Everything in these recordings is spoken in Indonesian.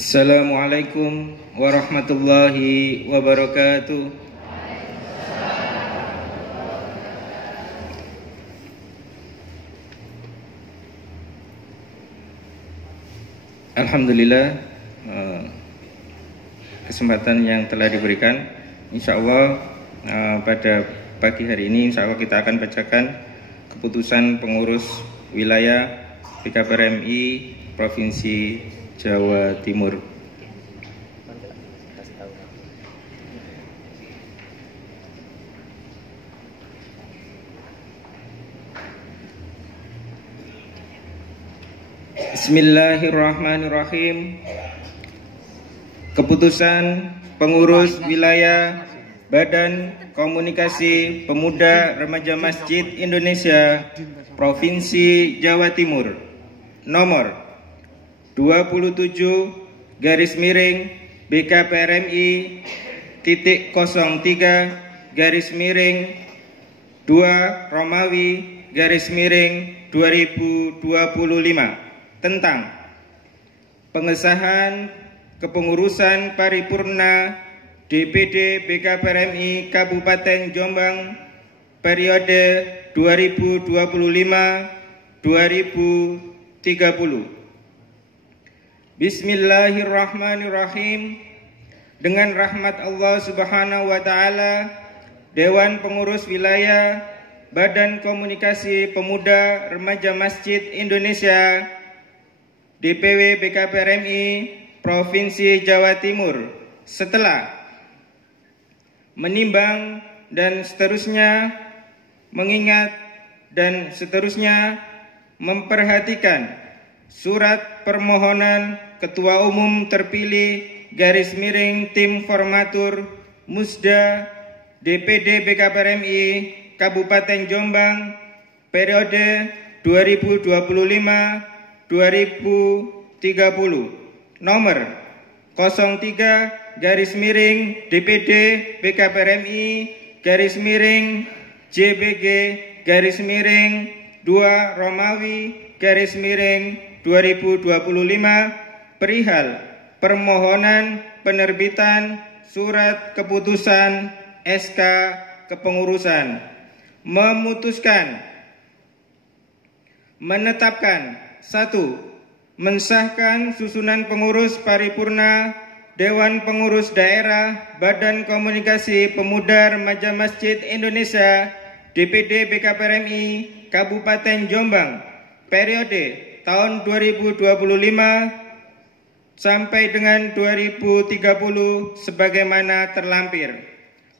Assalamualaikum warahmatullahi wabarakatuh. Alhamdulillah, kesempatan yang telah diberikan. Insya Allah pada pagi hari ini insya Allah kita akan bacakan keputusan pengurus wilayah BKPRMI Provinsi Jawa Timur. Bismillahirrahmanirrahim. Keputusan pengurus wilayah Badan Komunikasi Pemuda Remaja Masjid Indonesia Provinsi Jawa Timur nomor 27 BKPRMI titik 03 2 Romawi 2025 tentang pengesahan kepengurusan paripurna DPD BKPRMI Kabupaten Jombang periode 2025-2030. Bismillahirrahmanirrahim. Dengan rahmat Allah Subhanahu wa taala, Dewan Pengurus Wilayah Badan Komunikasi Pemuda Remaja Masjid Indonesia DPW BKPRMI Provinsi Jawa Timur setelah menimbang dan seterusnya mengingat dan seterusnya memperhatikan surat permohonan Ketua Umum terpilih _tim formatur Musda DPD BKPRMI Kabupaten Jombang periode 2025-2030 nomor 03 DPD BKPRMI JBG 2 Romawi 2025 perihal permohonan penerbitan surat keputusan SK kepengurusan memutuskan menetapkan 1. Mensahkan susunan pengurus paripurna Dewan Pengurus Daerah Badan Komunikasi Pemuda Remaja Masjid Indonesia DPD BKPRMI Kabupaten Jombang periode tahun 2025 sampai dengan 2030 sebagaimana terlampir.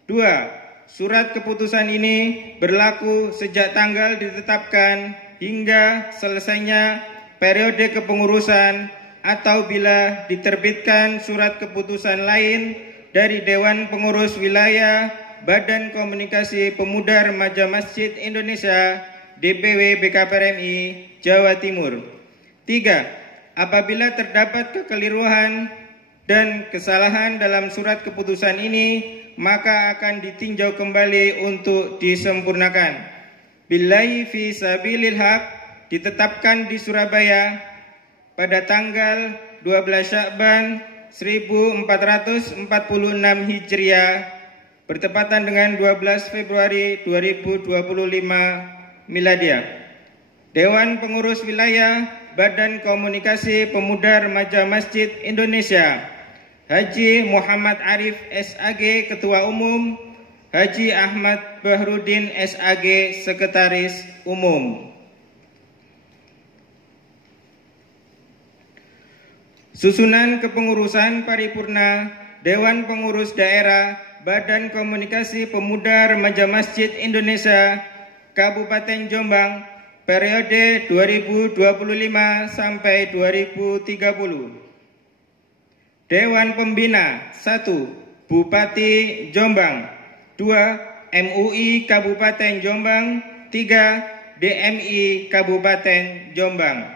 2. Surat keputusan ini berlaku sejak tanggal ditetapkan hingga selesainya periode kepengurusan atau bila diterbitkan surat keputusan lain dari Dewan Pengurus Wilayah Badan Komunikasi Pemuda Remaja Masjid Indonesia DPW BKPRMI Jawa Timur. 3. Apabila terdapat kekeliruan dan kesalahan dalam surat keputusan ini, maka akan ditinjau kembali untuk disempurnakan. Billahi fi sabilil haq ditetapkan di Surabaya pada tanggal 12 Sya'ban 1446 Hijriah bertepatan dengan 12 Februari 2025 Miladiah. Dewan Pengurus Wilayah Badan Komunikasi Pemuda Remaja Masjid Indonesia Haji Muhammad Arif SAG Ketua Umum, Haji Ahmad Bahrudin SAG Sekretaris Umum. Susunan kepengurusan paripurna Dewan Pengurus Daerah Badan Komunikasi Pemuda Remaja Masjid Indonesia Kabupaten Jombang periode 2025 sampai 2030. Dewan Pembina 1. Bupati Jombang 2. MUI Kabupaten Jombang 3. DMI Kabupaten Jombang.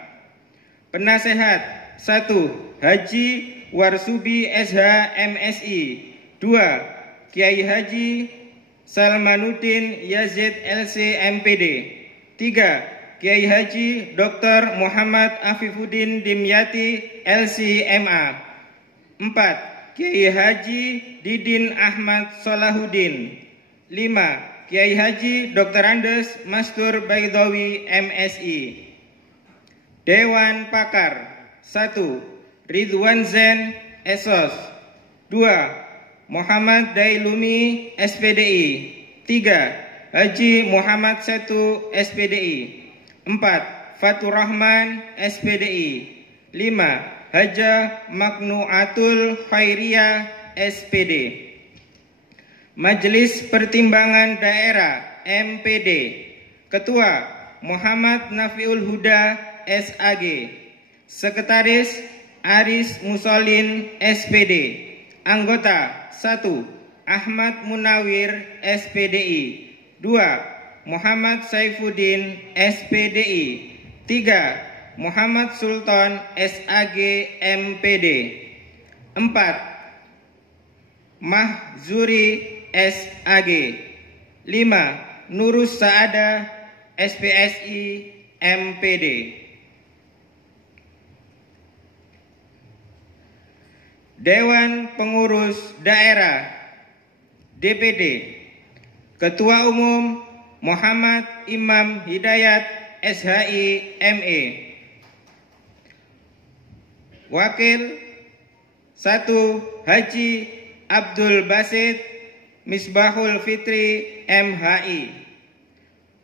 Penasehat 1. Haji Warsubi SH MSI 2. Kiai Haji Salmanuddin Yazid LC MPD 3. Kiai Haji Dr. Muhammad Afifuddin Dimyati LC MA 4. Kiai Haji Didin Ahmad Solahuddin. 5. Kiai Haji Dr. Andes Mastur Baidawi MSI. Dewan Pakar. 1. Ridwan Zen Esos. 2. Muhammad Dailumi SPDI. 3. Haji Muhammad Setu SPDI. 4. Fatur Rahman SPDI. 5. Haja Maknuatul Khairiyah SPD. Majelis Pertimbangan Daerah MPD. Ketua Muhammad Nafiul Huda SAG. Sekretaris Aris Musolin SPD. Anggota 1. Ahmad Munawir SPDI. 2. Muhammad Saifuddin SPDI. 3. Muhammad Sultan SAG MPD. 4. Mahzuri SAG. 5. Nurus Saada SPSI MPD. Dewan Pengurus Daerah DPD. Ketua Umum Muhammad Imam Hidayat SHI ME. Wakil 1. Haji Abdul Basit Misbahul Fitri MHI.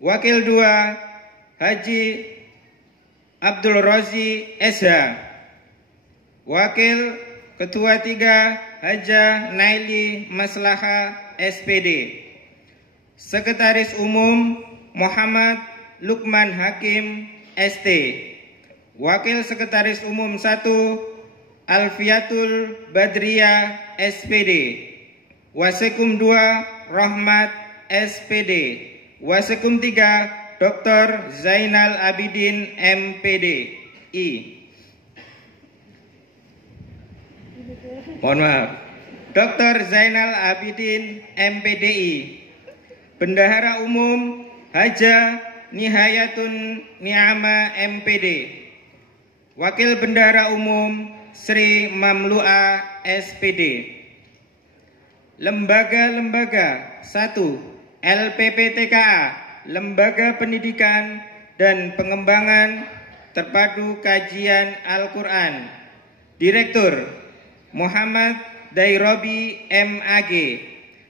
Wakil 2. Haji Abdul Rozi SH. Wakil Ketua 3. Haja Naili Maslaha SPD. Sekretaris Umum Muhammad Lukman Hakim ST. Wakil Sekretaris Umum 1. Alfiatul Badriyah SPD. Wasekum 2. Rahmat SPD. Wasekum 3. Dr. Zainal Abidin MPD I. Mohon maaf. Dr. Zainal Abidin MPDI. Bendahara Umum Haja Nihayatun Ni'ama MPD. Wakil Bendahara Umum Sri Mamlu'a SPD. Lembaga-lembaga 1. LPPTKA, Lembaga Pendidikan dan Pengembangan Terpadu Kajian Al-Quran. Direktur Muhammad Dairobi MAG.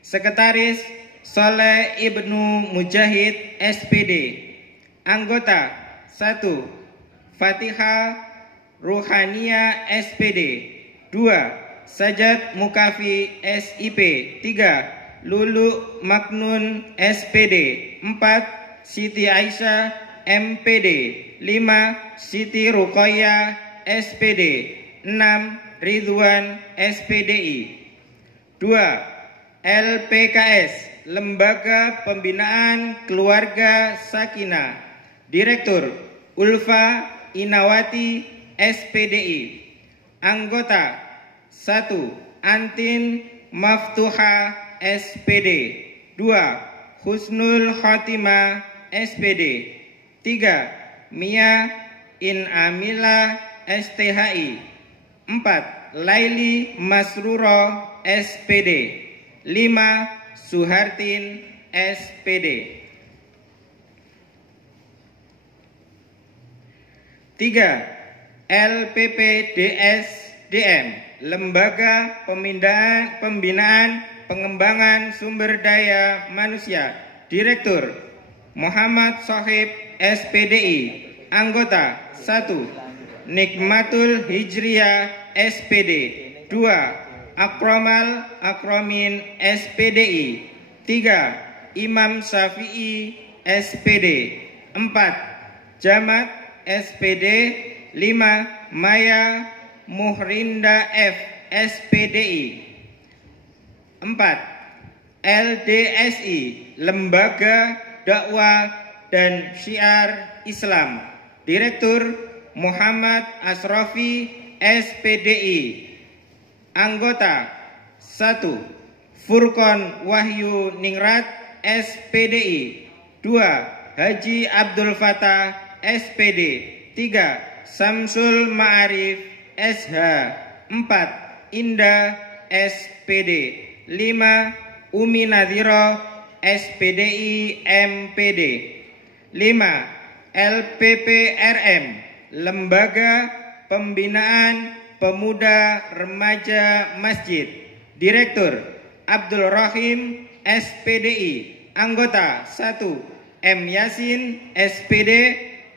Sekretaris Soleh Ibnu Mujahid SPD. Anggota 1. Fatihah Ruhania SPD. 2. Sajad Mukafi SIP. 3. Lulu Maknun SPD. 4. Siti Aisyah MPD. 5. Siti Ruqayyah SPD. 6. Ridwan SPDI. 2. LPKS, Lembaga Pembinaan Keluarga Sakinah. Direktur Ulfa Inawati SPDI. Anggota 1. Antin Maftuha SPD. 2. Husnul Khotimah SPD. 3. Mia Inamila STHI. 4. Laili Masruro SPD. 5. Suhartin SPD. 3. LPPDSDM, Lembaga Pembinaan Pengembangan Sumber Daya Manusia. Direktur Muhammad Sohib SPDI. Anggota 1. Nikmatul Hijriyah SPD. 2. Akromal Akromin SPDI. 3. Imam Syafi'i SPD. 4. Jamat SPD. 5. Maya Muhrinda F SPDI. 4. LDSI, Lembaga Dakwah dan Syiar Islam. Direktur Muhammad Asrofi SPDI. Anggota 1. Furqon Wahyu Ningrat SPDI. 2. Haji Abdul Fatah SPD. 3. Samsul Ma'arif SH. 4. Indah SPD. 5. Umi Nadhiro SPDI MPD. 5. LPPRM, Lembaga Pembinaan Pemuda Remaja Masjid. Direktur Abdul Rahim SPDI. Anggota 1. M. Yasin SPD.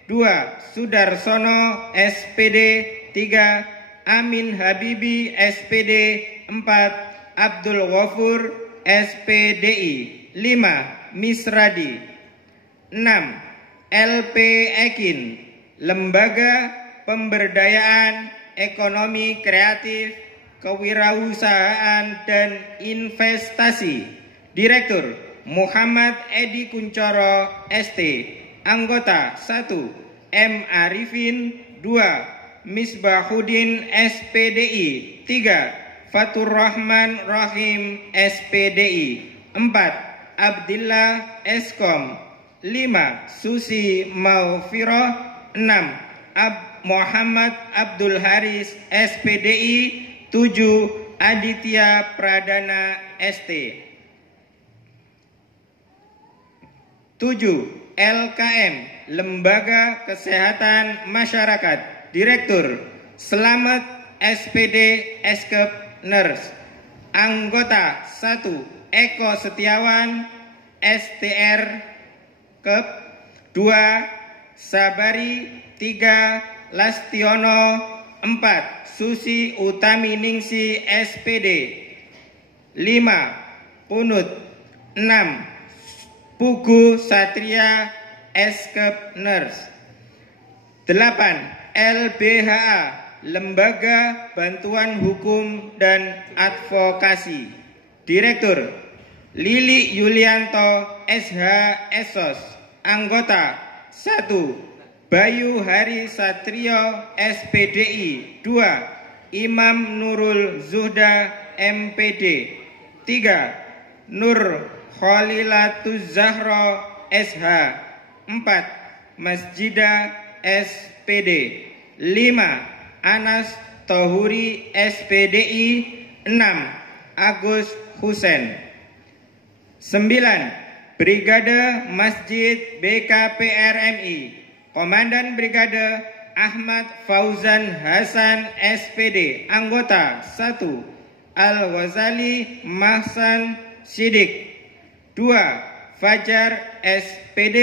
2. Sudarsono SPD. 3. Amin Habibi SPD. 4. Abdul Ghafur SPDI. 5. Misradi. 6. LP Ekin, Lembaga Pemberdayaan Ekonomi Kreatif, Kewirausahaan dan Investasi. Direktur Muhammad Edi Kuncoro ST. Anggota 1. M. Arifin. 2. Misbahuddin SPDI. 3. Fatur Rahman Rahim SPDI. 4. Abdillah Eskom. 5. Susi Maufiroh. 6. Muhammad Abdul Haris SPDI. 7. Aditya Pradana ST. 7. LKM, Lembaga Kesehatan Masyarakat. Direktur Selamat SPD Eskep Nurse. Anggota 1. Eko Setiawan STR Kep. 2. Sabari. 3. Lastiono. 4. Susi Utami Ningsi SPD. 5. Punut. 6. Pugu Satria Eskep Nurse. 8. LBHA, Lembaga Bantuan Hukum dan Advokasi. Direktur Lili Yulianto SH Esos. Anggota 1. Bayu Hari Satrio SPDI. 2. Imam Nurul Zuhda MPD. 3. Nur Khalilatuz Zahra SH. 4. Masjidah SPD. 5. Anas Tohuri SPDI. 6. Agus Husen. 9. Brigade Masjid BKPRMI. Komandan Brigade Ahmad Fauzan Hasan SPD. Anggota 1. Al-Ghazali Mahsan Sidik. 2. Fajar SPD.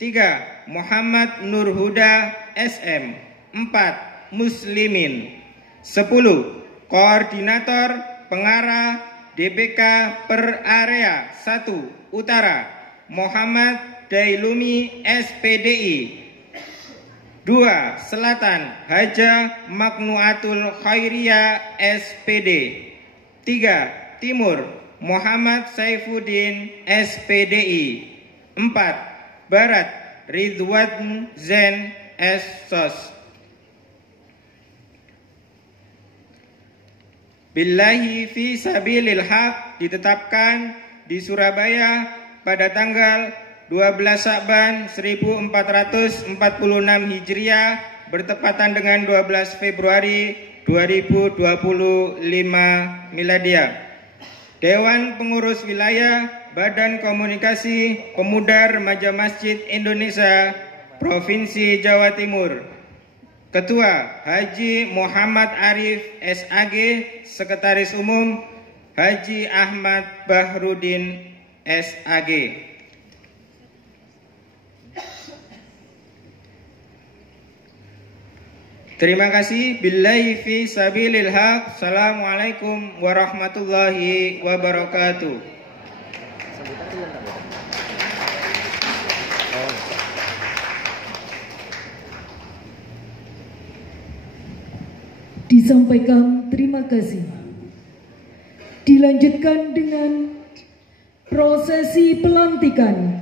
3. Muhammad Nur Huda SM. 4. Muslimin. 10. Koordinator Pengarah DBK per area 1 Utara Muhammad Dailumi SPDI. 2. Selatan Haja Maknuatul Khairiyah SPD. 3. Timur Muhammad Saifuddin SPDI. 4. Barat Ridwan Zen SSOS. Billahi fi sabilil haq ditetapkan di Surabaya pada tanggal 12 Sya'ban 1446 Hijriah bertepatan dengan 12 Februari 2025 Miladiah. Dewan Pengurus Wilayah Badan Komunikasi Pemuda Remaja Masjid Indonesia Provinsi Jawa Timur. Ketua Haji Muhammad Arif SAG. Sekretaris Umum Haji Ahmad Bahrudin SAG. Terima kasih. Billahi fi sabilil haq. Assalamualaikum warahmatullahi wabarakatuh. Disampaikan terima kasih. Dilanjutkan dengan prosesi pelantikan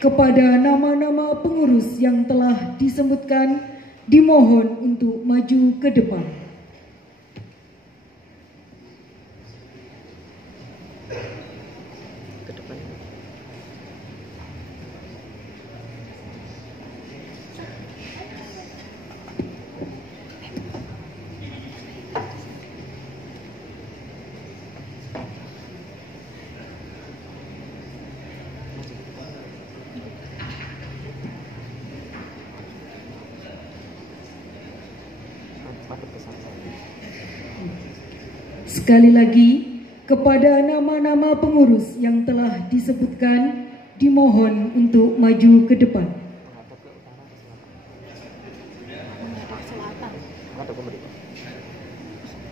kepada nama-nama pengurus yang telah disebutkan. Dimohon untuk maju ke depan. Sekali lagi, kepada nama-nama pengurus yang telah disebutkan, dimohon untuk maju ke depan.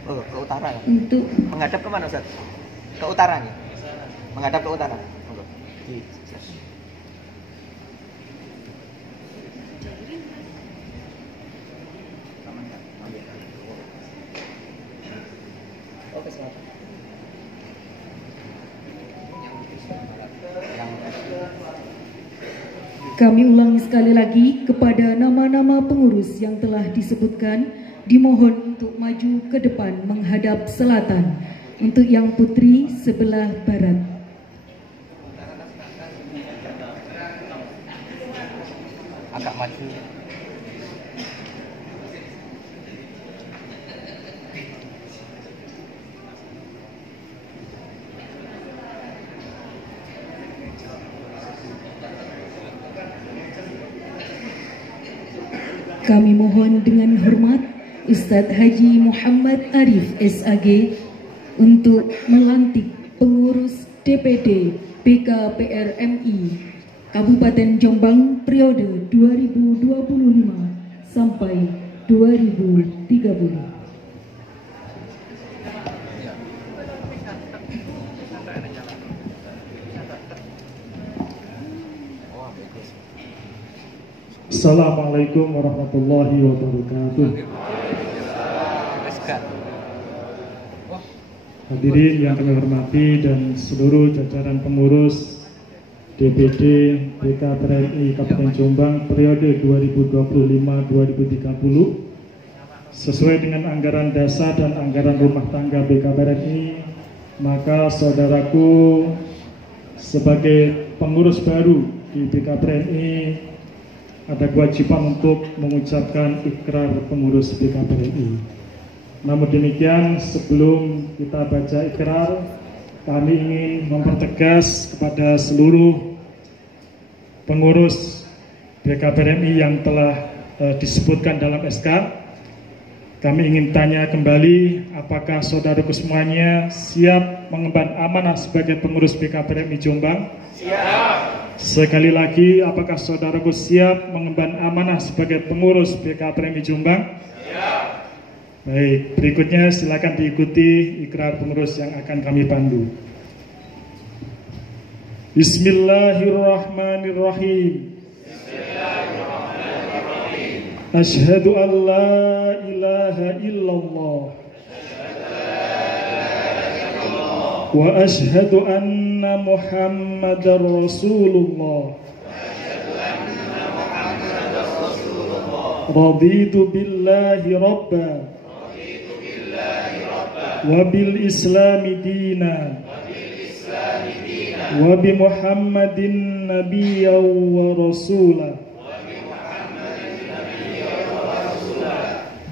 Oh, ke utara ya? Untuk menghadap ke mana, Ustaz? Ke utara nih. Menghadap ke utara. Oke, selatan. Kami ulangi sekali lagi, kepada nama-nama pengurus yang telah disebutkan, dimohon untuk maju ke depan menghadap selatan. Untuk yang putri sebelah barat. Agak maju. Kami mohon dengan hormat Ustadz Haji Muhammad Arif SAG untuk melantik pengurus DPD PKPRMI Kabupaten Jombang periode 2025 sampai 2030. Assalamualaikum warahmatullahi wabarakatuh. Hadirin yang kami hormati dan seluruh jajaran pengurus DPD PKPRMI Kabupaten Jombang periode 2025-2030 sesuai dengan anggaran dasar dan anggaran rumah tangga PKPRMI, maka saudaraku sebagai pengurus baru di PKPRMI ada kewajiban untuk mengucapkan ikrar pengurus PKPRMI. Namun demikian, sebelum kita baca ikrar, kami ingin mempertegas kepada seluruh pengurus PKPRMI yang telah disebutkan dalam SK. Kami ingin tanya kembali, apakah saudaraku semuanya siap mengemban amanah sebagai pengurus PKPRMI Jombang? Siap. Sekali lagi, apakah saudaraku siap mengemban amanah sebagai pengurus PKPRMI Jombang? Siap. Baik, berikutnya silakan diikuti ikrar pengurus yang akan kami pandu. Bismillahirrahmanirrahim. Asyhadu an la ilaha illallah wa asyhadu anna Muhammadar Rasulullah. Raditu billahi rabba wa bil islami dina wa bi Muhammadin nabiyyan wa rasulah.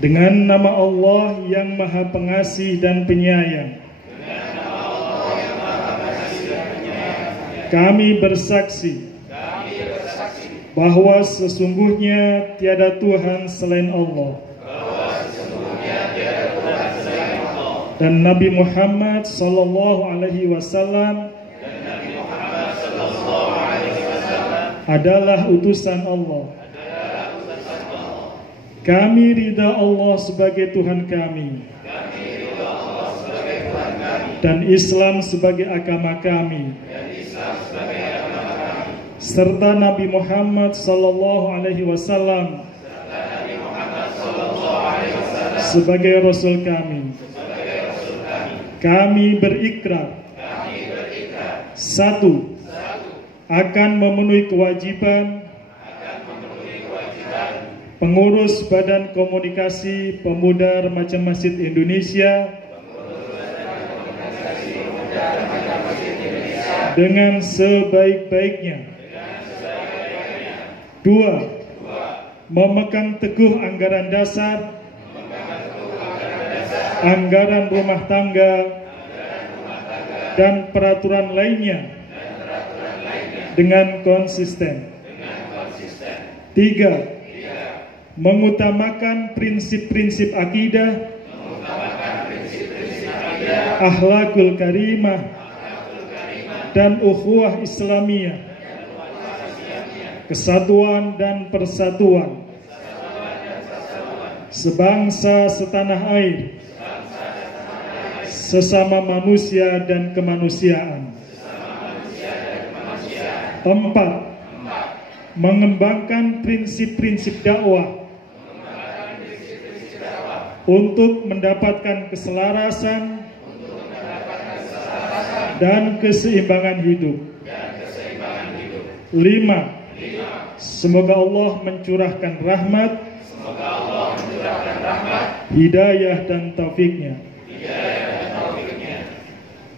Dengan nama Allah yang Maha Pengasih dan Penyayang, kami bersaksi bahwa sesungguhnya tiada Tuhan selain Allah, dan Nabi Muhammad sallallahu alaihi wasallam adalah utusan Allah. Kami ridha Allah sebagai Tuhan kami, dan Islam sebagai agama kami, serta Nabi Muhammad sallallahu alaihi wasallam sebagai Rasul kami. Kami berikrar, satu, akan memenuhi kewajiban pengurus Badan Komunikasi Pemuda Remaja Masjid Indonesia dengan sebaik-baiknya. Dua, memegang teguh anggaran dasar, anggaran rumah tangga, dan peraturan lainnya dengan konsisten. Tiga, mengutamakan prinsip-prinsip akidah, akhlakul karimah, dan ukhuwah Islamiyah, kesatuan dan persatuan, sebangsa setanah air, sesama manusia dan kemanusiaan. 4. Mengembangkan prinsip-prinsip dakwah untuk mendapatkan keselarasan dan keseimbangan hidup. 5. Semoga Allah mencurahkan rahmat, hidayah dan taufiknya.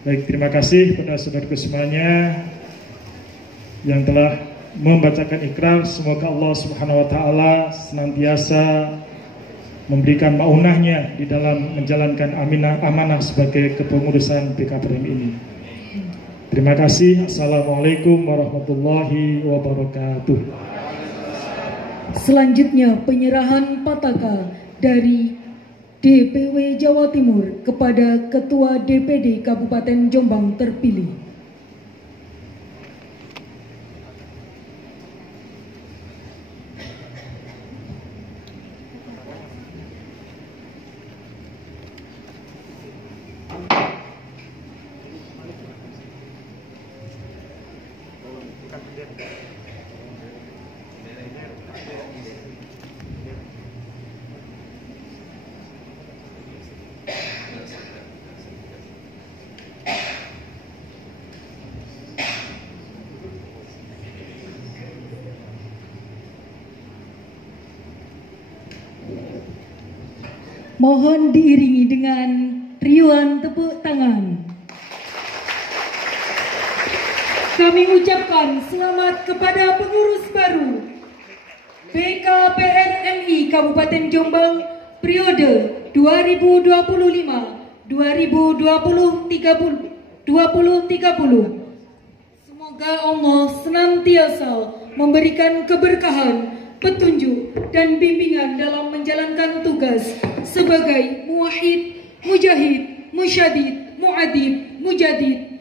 Baik, terima kasih pada saudaraku semuanya yang telah membacakan ikrar. Semoga Allah Subhanahu wa taala senantiasa memberikan maunahnya di dalam menjalankan amanah sebagai kepengurusan BKPRM ini. Terima kasih. Assalamualaikum warahmatullahi wabarakatuh. Selanjutnya penyerahan pataka dari DPW Jawa Timur kepada Ketua DPD Kabupaten Jombang terpilih. Mohon diiringi dengan riuhan tepuk tangan. Kami ucapkan selamat kepada pengurus baru BKPRMI Kabupaten Jombang periode 2025-2030. Semoga Allah senantiasa memberikan keberkahan, petunjuk dan bimbingan dalam menjalankan tugas sebagai muwahhid, mujahid, musyadid, muadib, mujadid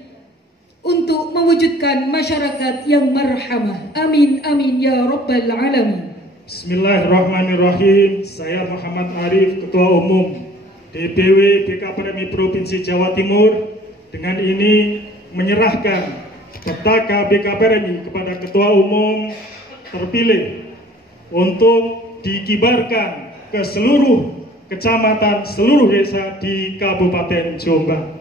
untuk mewujudkan masyarakat yang marhamah. Amin amin ya rabbal alamin. Bismillahirrahmanirrahim. Saya Muhammad Arif, Ketua Umum DPW BKPRMI Provinsi Jawa Timur, dengan ini menyerahkan petaka BKPRMI kepada Ketua Umum terpilih untuk dikibarkan ke seluruh kecamatan, seluruh desa di Kabupaten Jombang.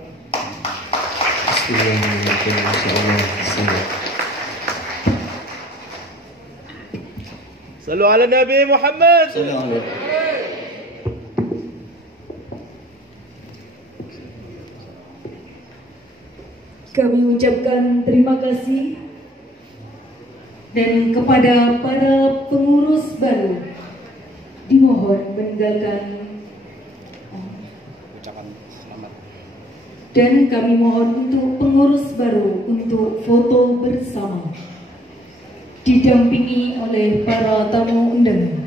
Sallu ala Nabi Muhammad. Kami ucapkan terima kasih dan kepada para pengurus baru dimohon meninggalkan ucapan selamat. Dan kami mohon untuk pengurus baru untuk foto bersama didampingi oleh para tamu undangan.